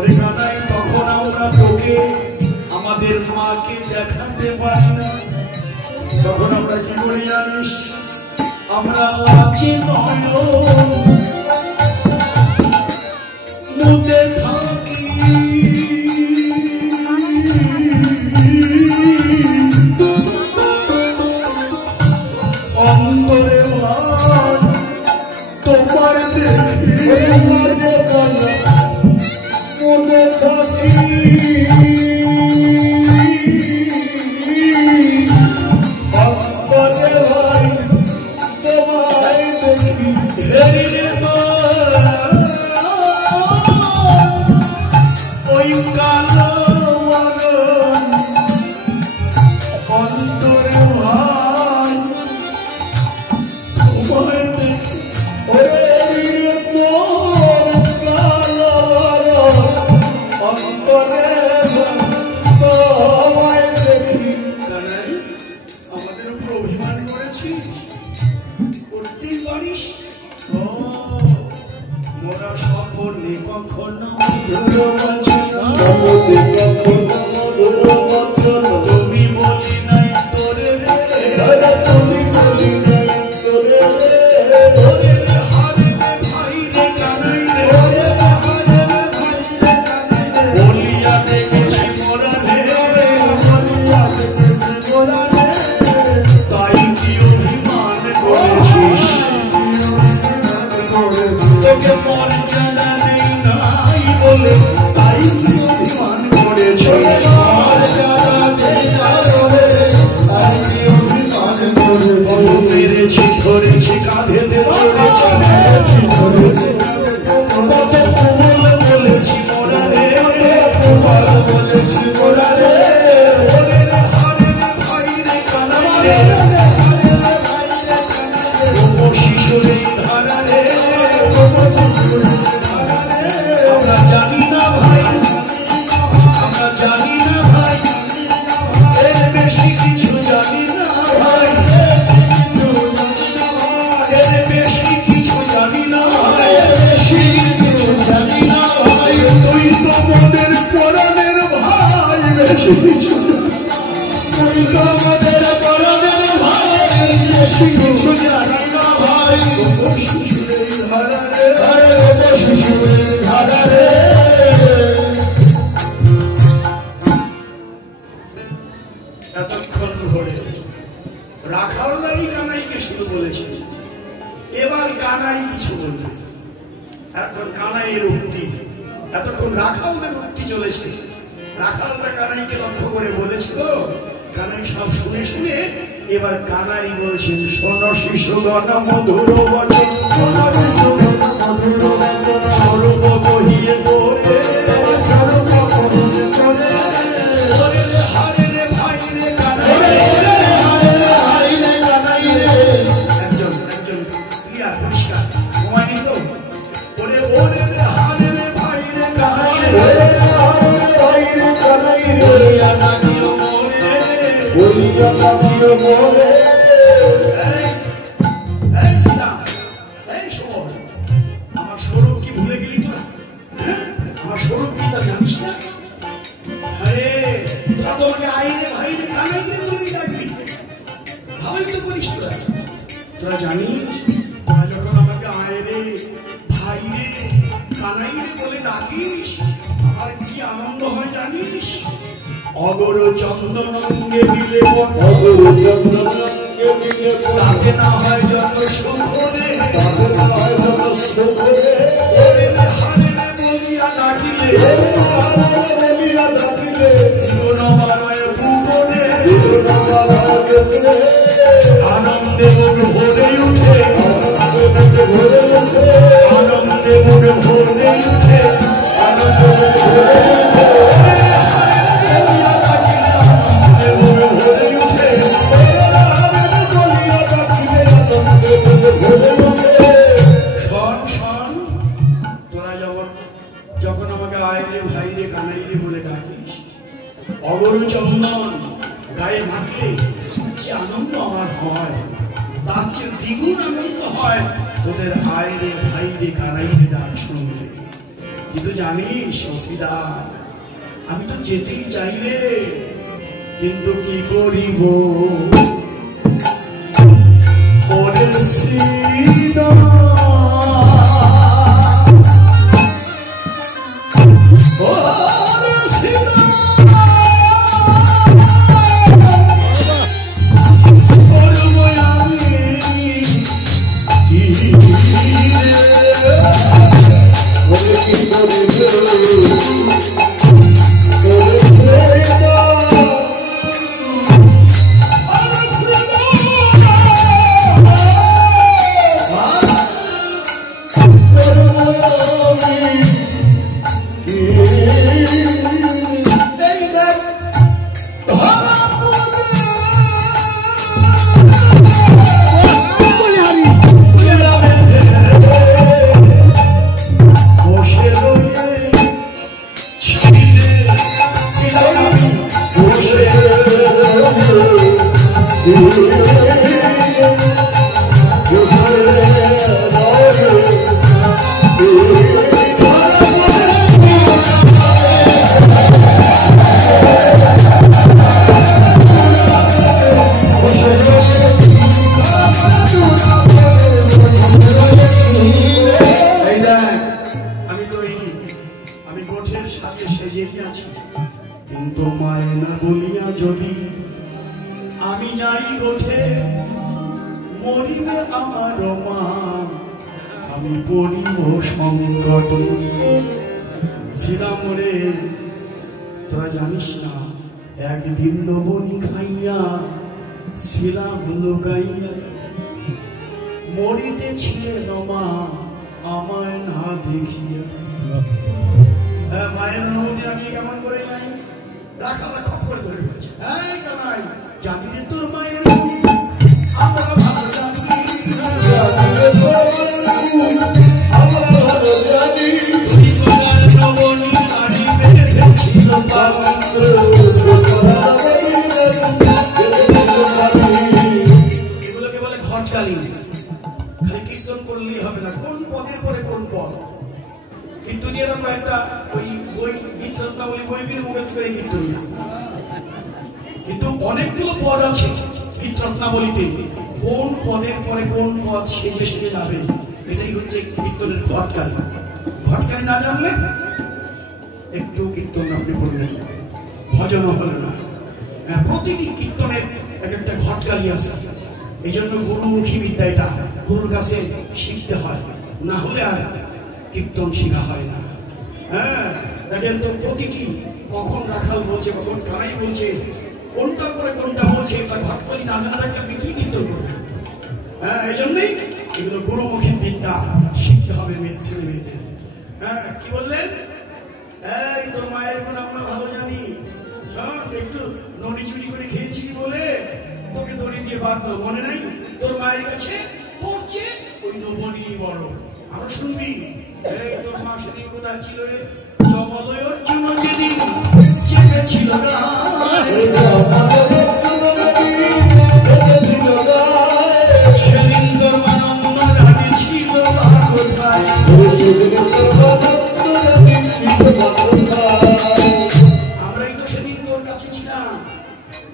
ওরে কানাই তখন আমরা তোকে আমাদের মাকে দেখাতে পারি না, তখন আমরা কি করি জানিস? আমরা লাচি নয় মুদে থাকি, অন্তরে ভাই তোমার দেখি মুদে থাকি, অন্তরে ভাই তোমায় দেখি হেরিয়ে তো ওই কালো মরণ, অন্তরে ভাই তোমায় দেখি হেরিয়ে তো কালো মরণ, অন্তরে তোমায় দেখি। আমাদের উপর অভিমান করেছিস, করতেই পারিস। মোরা স্বপনে কখনো তুমি বলি নাই তোরে রে, তুমি বলি নাই তোরে রে, তোরে রে হারে রে ভাই রে কানাই রে, হারে রে ভাই রে কানাই রে, বলিয়া দেখেছি মোরা রে, বলিয়া দেখেছি মোরা রে, তাই কি অভিমান করেছিস? তোকে মর্যাদা নেই নাই বলে তাই কি অভিমান করেছিস? মেরেছি ধরেছি কাঁধেতে চড়েছি, কত কোমল বলেছি মোরা রে, বলেছি মোরা রে, ভাই রে কানাই রে, শিশুরেই ধারা রে, আমরা জানি না ভাই, আমরা জানি না ভাই, এর বেশি কিছু জানি না ভাই, এর বেশি কিছু জানি না ভাই, বেশি কিছু জানি না ভাই, তুই তো মোদের পরাণের ভাই, বেশি কিছু তুই তো মোদের পরাণের ভাই, বেশি কিছু জানি না ভাই, শিশুরেই ধারা রে, শিশুরেই ধারা রে। এতক্ষণ ধরে রাখাল নাই কানাইকে শুধু বলেছে, এবার কানাই কিছু বলবে। এখন কানাইয়ের উক্তি, এতক্ষণ রাখালদের উক্তি চলেছে, রাখালরা কানাইকে লক্ষ্য করে বলেছিল, কানাই সব শুনে শুনে এবার কানাই বলছেন, শোনো শিশুগণ মধুর বচন, স্বরূপ কহিয়ে বলে, হারে রে ভাই রে কানাই রে, একজন একজন ক্লিয়ার পরিষ্কার ঘুমায়নি তো, বলে ওরে রে হারে রে ভাই রে কানাই রে, বলিয়া নাকিও মোরে, বলিয়া নাকিও মোরে। আমার স্বরূপ কি ভুলে গেলি তোরা? আমার স্বরূপ কি তা জানিস না? আরে তোরা তোমাকে আইনে ভাই রে কানাই রে বলেই ডাকবি, ভালোই তো বলিস তোরা। তোরা জানিস, তোরা যখন আমাকে আয় রে ভাই রে কানাই রে বলে ডাকিস, আমার কি আনন্দ হয় জানিস? অগর চন্দন অঙ্গে দিলে বন, অগর চন্দন অঙ্গে দিলে বন, তাকে না হয় যত সুখ রে, তাকে না হয় যত সুখ রে, ওরে রে হারে রে বলিয়া ডাকিলে, বলিয়া ডাকিলে, জীবন মানয় পুকুরে, জীবন মানয় পুকুরে, আনন্দে মুখ ভরে উঠে, আনন্দে ভরে উঠে, আনন্দে মুখ ভরে উঠে, আনন্দে মুখ ভরে উঠে, যখন আমাকে আয় রে ভাই রে কানাই রে বলে ডাকিস, অগরু চন্দন গায়ে মাখলে যে আনন্দ আমার হয়, তার চেয়ে দ্বিগুণ আনন্দ হয় তোদের আয় রে ভাই রে কানাই রে ডাক শুনলে। কিন্তু জানিস অসিদা, আমি তো যেতেই চাই রে, কিন্তু কি করিব ওরে সীতা। কিন্তু মায়না বলিয়া যদি আমি যাই গোঠে, মরিবে আমার মা, আমি পড়িব সংকট। শ্রীরামরে তোরা জানিস না, একদিন লবণী খাইয়া শ্রীরাম লোকাইয়া মরিতেছিলেন মা আমায় না দেখিয়া। মায়ের অনুমতি আমি কেমন করে যাই, রাখালা খপ করে ধরে ফেলেছে। এই কানাই, জানি রে তোর মায়ের আমরা ভালো জানি, আমরা ভালো জানি তুই সোনার নবনী আনি বেঁধেছিল পাবন্দ্র। এগুলোকে বলে ঘটকালি। খালি কীর্তন করলেই হবে না, কোন পদের পরে কোন পদ। কীর্তনিয়ারা কয়েকটা ওই বই গীতরত্নাবলী বই বিলে মুখে করে কীর্তনিয়া, কিন্তু অনেকগুলো পদ আছে গীতরত্নাবলীতে, কোন পদের পরে কোন পদ সেজে সেজে যাবে, এটাই হচ্ছে কীর্তনের ঘটকালি। ঘটকালি না জানলে একটু কীর্তন আপনি পড়লেন না, ভজনও হলো না। প্রতিটি কীর্তনের এক একটা ঘটকালি আছে। এই জন্য গুরুমুখী বিদ্যা, এটা গুরুর কাছে শিখতে হয়, না হলে আর কীর্তন শেখা হয় না। হ্যাঁ, দেখেন তো প্রতিটি কখন রাখাল বলছে, কখন কানাই বলছে, কোনটার পরে কোনটা বলছে, এটা ঘটকালি না জানা থাকলে আপনি কি কীর্তন করবেন? হ্যাঁ, এই জন্যই এগুলো গুরুমুখী বিদ্যা শিখতে হবে ছেলে মেয়েদের। হ্যাঁ, কি বললেন? এই তোর মায়ের গুণ আমরা ভালো জানি, একটু নড়ি চুরি করে খেয়েছিলি বলে তোকে দড়ি দিয়ে বাঁধলো, মনে নাই? তোর মায়ের কাছে পড়ছে ওই নবনী বড়। আরো শুনবি, এই তোর মা সেদিন কোথায় ছিল রে? জমলয় অর্জুন যেদিন চেপেছিল সেদিন তোর মা নন্দন রানী ছিল কোথায়? আমরাই তো সেদিন তোর কাছে ছিলাম,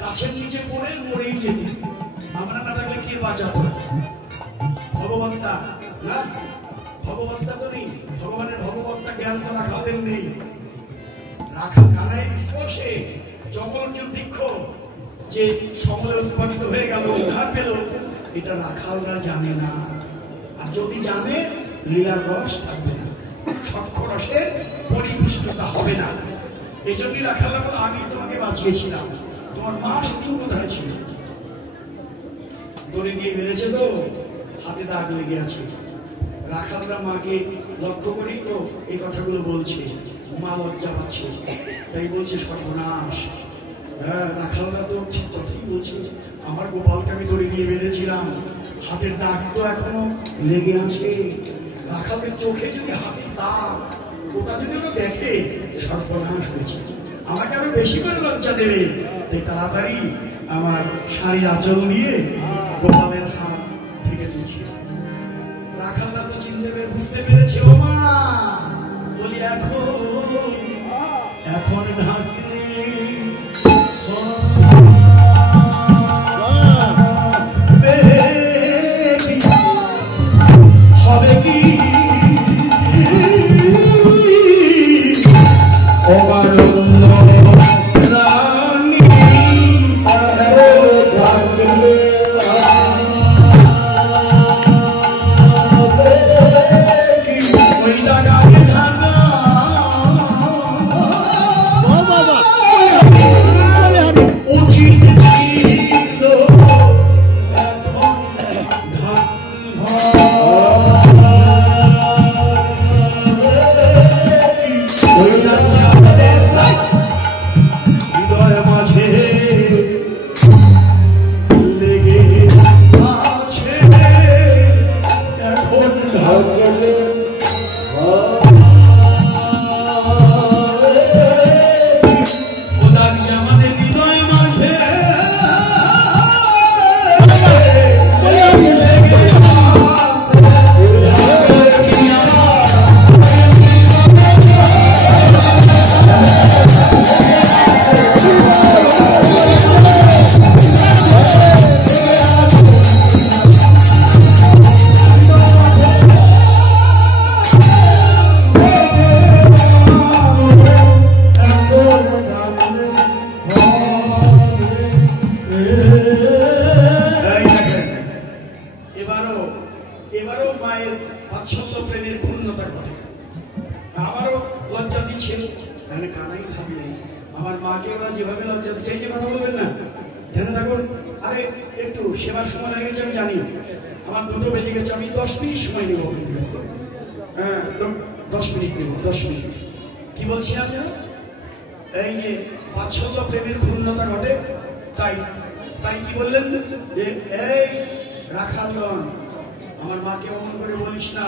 গাছের নিচে পড়ে মরেই যেতি। আমরা না থাকলে কে বাঁচাতো? ভগবত্তা না, ভগবত্তা তো নেই, ভগবানের ভগবত্তা জ্ঞান তো রাখালদের নেই। রাখাল কানাইয়ের স্পর্শে জঙ্গলর্জুন বৃক্ষ যে সমলে উৎপাদিত হয়ে গেল, উদ্ধার পেল, এটা রাখালরা জানে না। আর যদি জানে, লীলার রস থাকবে না, সক্ষ রসের পরিপুষ্টতা হবে না। এই জন্যই রাখালরা বলো, আমি তোমাকে বাঁচিয়েছিলাম, তোমার মা সেদিন কোথায় ছিল? দড়ি দিয়ে বেড়েছে তো, হাতে দাগ লেগে আছে। রাখালরা মাকে লক্ষ্য করেই তো এই কথাগুলো বলছে, মা লজ্জা পাচ্ছে, তাই বলছে সর্বনাশ। হ্যাঁ, রাখালরা তো ঠিক কথাই বলছে, আমার গোপালকে আমি দড়ি দিয়ে বেঁধেছিলাম, হাতের দাগ তো এখনো লেগে আছে। রাখালের চোখে যদি হাতের দাগ, ওটা যদি ওরা দেখে, সর্বনাশ হয়েছে, আমাকে আরো বেশি করে লজ্জা দেবে। তাই তাড়াতাড়ি আমার শাড়ির আঁচল দিয়ে গোপালের হাত ঢেকে দিয়েছি। রাখালরা তো চিনতে পেরে বুঝতে পেরেছে, ও মা, বলি এখন এখানে কানাই ভাবলেন আমার মাকে ওরা যেভাবে লজ্জা দিচ্ছে, এই যে কথা বলবেন না, ধ্যানে থাকুন। আরে একটু সেবার সময় হয়ে গেছে আমি জানি, আমার 2টো বেজে গেছে, আমি 10 মিনিট সময় নেব আপনার কাছ থেকে। হ্যাঁ 10 মিনিট নেব, 10 মিনিট। কি বলছিলাম যেন, এই যে বাৎসল্য প্রেমের ক্ষুণ্ণতা ঘটে, তাই তাই কি বললেন যে এই রাখালগণ আমার মাকে অমন করে বলিস না,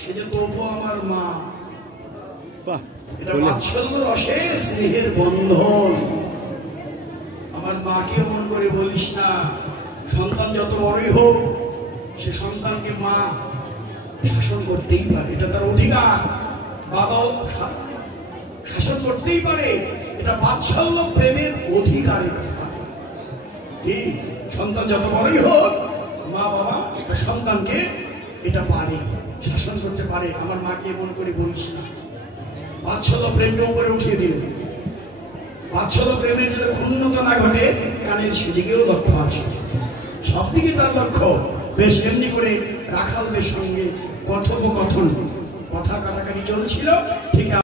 সে যে তবু আমার মা। এটা বাৎসল্য রসের স্নেহের বন্ধন। আমার মাকে অমন করে বলিস না, সন্তান যত বড়ই হোক সে সন্তানকে মা শাসন করতেই পারে, এটা তার অধিকার। বাবাও শাসন করতেই পারে, এটা বাৎসল্য প্রেমের অধিকার। সন্তান যত বড়ই হোক মা বাবা সন্তানকে এটা পারে, শাসন করতে পারে। আমার মাকে এমন করে বলিস না, বাৎসল্য প্রেমকে উপরে উঠিয়ে দিলেন। বাৎসল্য প্রেমের যদি ক্ষুণ্ণতা না ঘটে, কানের সেদিকেও লক্ষ্য আছে, সব দিকে তার লক্ষ্য। বেশ এমনি করে রাখালদের সঙ্গে কথোপকথন, কথা কাটাকাটি চলছিল। ঠিক